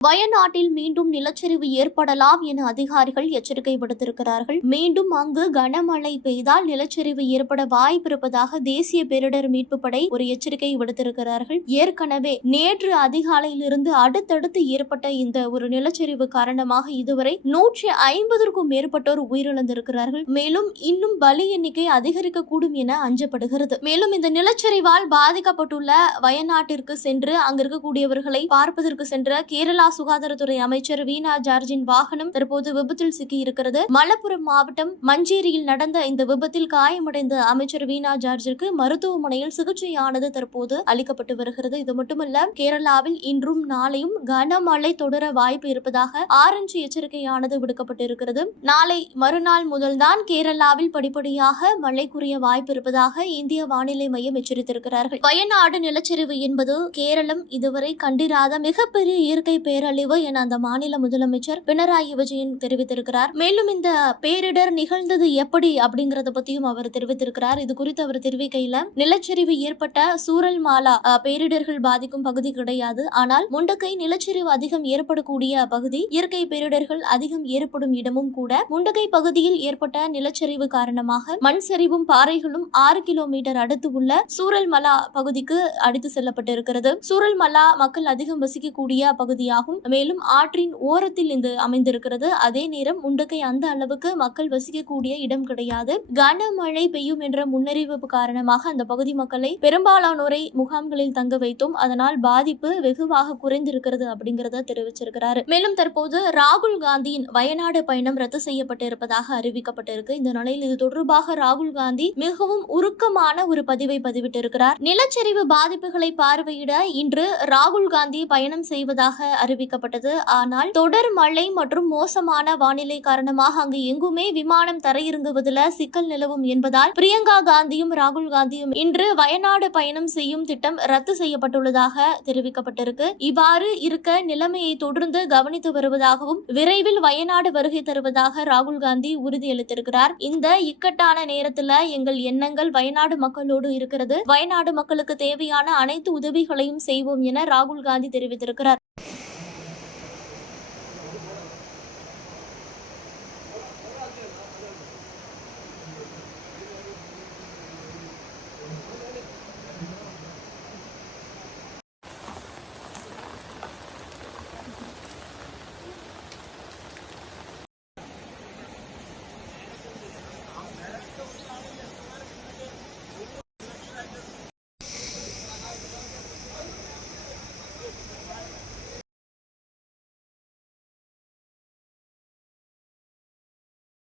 வயநாட்டில் மீண்டும் நிலச்சரிவு ஏற்படலாம் என அதிகாரிகள் எச்சரிக்கை விடுத்திருக்கிறார்கள் மீண்டும் அங்கு கனமழை பெய்தால் நிலச்சரிவு ஏற்பட வாய்ப்பிருப்பதாக தேசிய பேரிடர் மீட்பு படை ஒரு எச்சரிக்கை விடுத்திருக்கிறார்கள் ஏற்கனவே நேற்று அதிகாலையிலிருந்து அடுத்தடுத்து ஏற்பட்ட இந்த ஒரு நிலச்சரிவு காரணமாக இதுவரை நூற்றி ஐம்பதற்கும் மேற்பட்டோர் உயிரிழந்திருக்கிறார்கள். மேலும் இன்னும் பலி எண்ணிக்கை அதிகரிக்கக்கூடும் என அஞ்சப்படுகிறது. மேலும் இந்த நிலச்சரிவால் பாதிக்கப்பட்டுள்ள வயநாட்டிற்கு சென்று அங்கு இருக்கக்கூடியவர்களை பார்ப்பதற்கு சென்ற கேரளா சுகாதாரத்துறை அமைச்சர் வீணா ஜார்ஜின் வாகனம் தற்போது விபத்தில் சிக்கி இருக்கிறது மலப்புரம் மாவட்டம் மஞ்சேரியில் நடந்த இந்த விபத்தில் காயமடைந்த அமைச்சர் வீணா ஜார்ஜிற்கு மருத்துவமனையில் சிகிச்சையானது தற்போது அளிக்கப்பட்டு வருகிறது. இது மட்டுமல்ல கேரளாவில் இன்றும் நாளையும் கனமழை தொடர வாய்ப்பு இருப்பதாக ஆரஞ்சு எச்சரிக்கையானது விடுக்கப்பட்டிருக்கிறது. நாளை மறுநாள் முதல்தான் கேரளாவில் படிப்படியாக மழை குறைய வாய்ப்பு இருப்பதாக இந்திய வானிலை மையம் எச்சரித்திருக்கிறார்கள். வயநாடு நிலச்சரிவு என்பது கேரளம் இதுவரை கண்டிராத மிகப்பெரிய இயற்கை பேரழிவு என அந்த மாநில முதலமைச்சர் பினராயி விஜயன் தெரிவித்திருக்கிறார். மேலும் இந்த பேரிடர் நிகழ்ந்தது எப்படி அப்படிங்கறத பத்தியும் அவர் தெரிவித்திருக்கிறார். இது குறித்து அவர் தெரிவிக்கையில நிலச்சரிவு ஏற்பட்ட சூரல் மாலா பேரிடர்கள் பாதிக்கும் பகுதி கிடையாது. ஆனால் முண்டக்கை நிலச்சரிவு அதிகம் ஏற்படக்கூடிய பகுதி இயற்கை பேரிடர்கள் அதிகம் ஏற்படும் இடமும் கூட முண்டகை பகுதியில் ஏற்பட்ட நிலச்சரிவு காரணமாக மண் சரிவும் பாறைகளும் ஆறு கிலோமீட்டர் அடுத்து உள்ள சூரல் மலா பகுதிக்கு அடித்து செல்லப்பட்டிருக்கிறது. சூரல் மலா மக்கள் அதிகம் வசிக்கக்கூடிய பகுதியாகும். மேலும் ஆற்றின் ஓரத்தில் இது அமைந்திருக்கிறது. அதே நேரம் முண்டக்கை அந்த அளவுக்கு மக்கள் வசிக்கக்கூடிய இடம் கிடையாது. கனமழை பெய்யும் என்ற முன்னறிவிப்பு காரணமாக அந்த பகுதி மக்களை பெரும்பாலானோரை முகாம்களில் தங்க வைத்தோம் அதனால் பாதிப்பு வெகுவாக குறைந்திருக்கிறது அப்படிங்கறத தெரிவிச்சிருக்கிறார். மேலும் தற்போது ராகுல் காந்தியின் வயநாடு பயணம் ரத்து செய்யப்பட்டிருப்பதாக அறிவிக்கப்பட்டிருக்கு. இந்த நிலையில் இது தொடர்பாக ராகுல் காந்தி மிகவும் உருக்கமான ஒரு பதிவை பதிவிட்டிருக்கிறார். நிலச்சரிவு பாதிப்புகளை பார்வையிட இன்று ராகுல் காந்தி பயணம் செய்வதாக அறிவிக்கப்பட்டது ஆனால் தொடர் மழை மற்றும் மோசமான வானிலை காரணமாக அங்கு எங்குமே விமானம் தரையிறங்குவதில் சிக்கல் நிலவும் என்பதால் பிரியங்கா காந்தியும் ராகுல் காந்தியும் இன்று வயநாடு பயணம் செய்யும் திட்டம் ரத்து செய்யப்பட்டுள்ளதாக தெரிவிக்கப்பட்டிருக்கு. இவ்வாறு இருக்க நிலைமையை தொடர்ந்து கவனித்து வருவதாகவும் விரைவில் வயநாடு வருகை தருவதாக ராகுல் காந்தி உறுதியளித்திருக்கிறார். இந்த இக்கட்டான நேரத்தில் எங்கள் எண்ணங்கள் வயநாடு மக்களோடு இருக்கிறது. வயநாடு மக்களுக்கு தேவையான அனைத்து உதவிகளையும் செய்வோம் என ராகுல் காந்தி தெரிவித்திருக்கிறார்.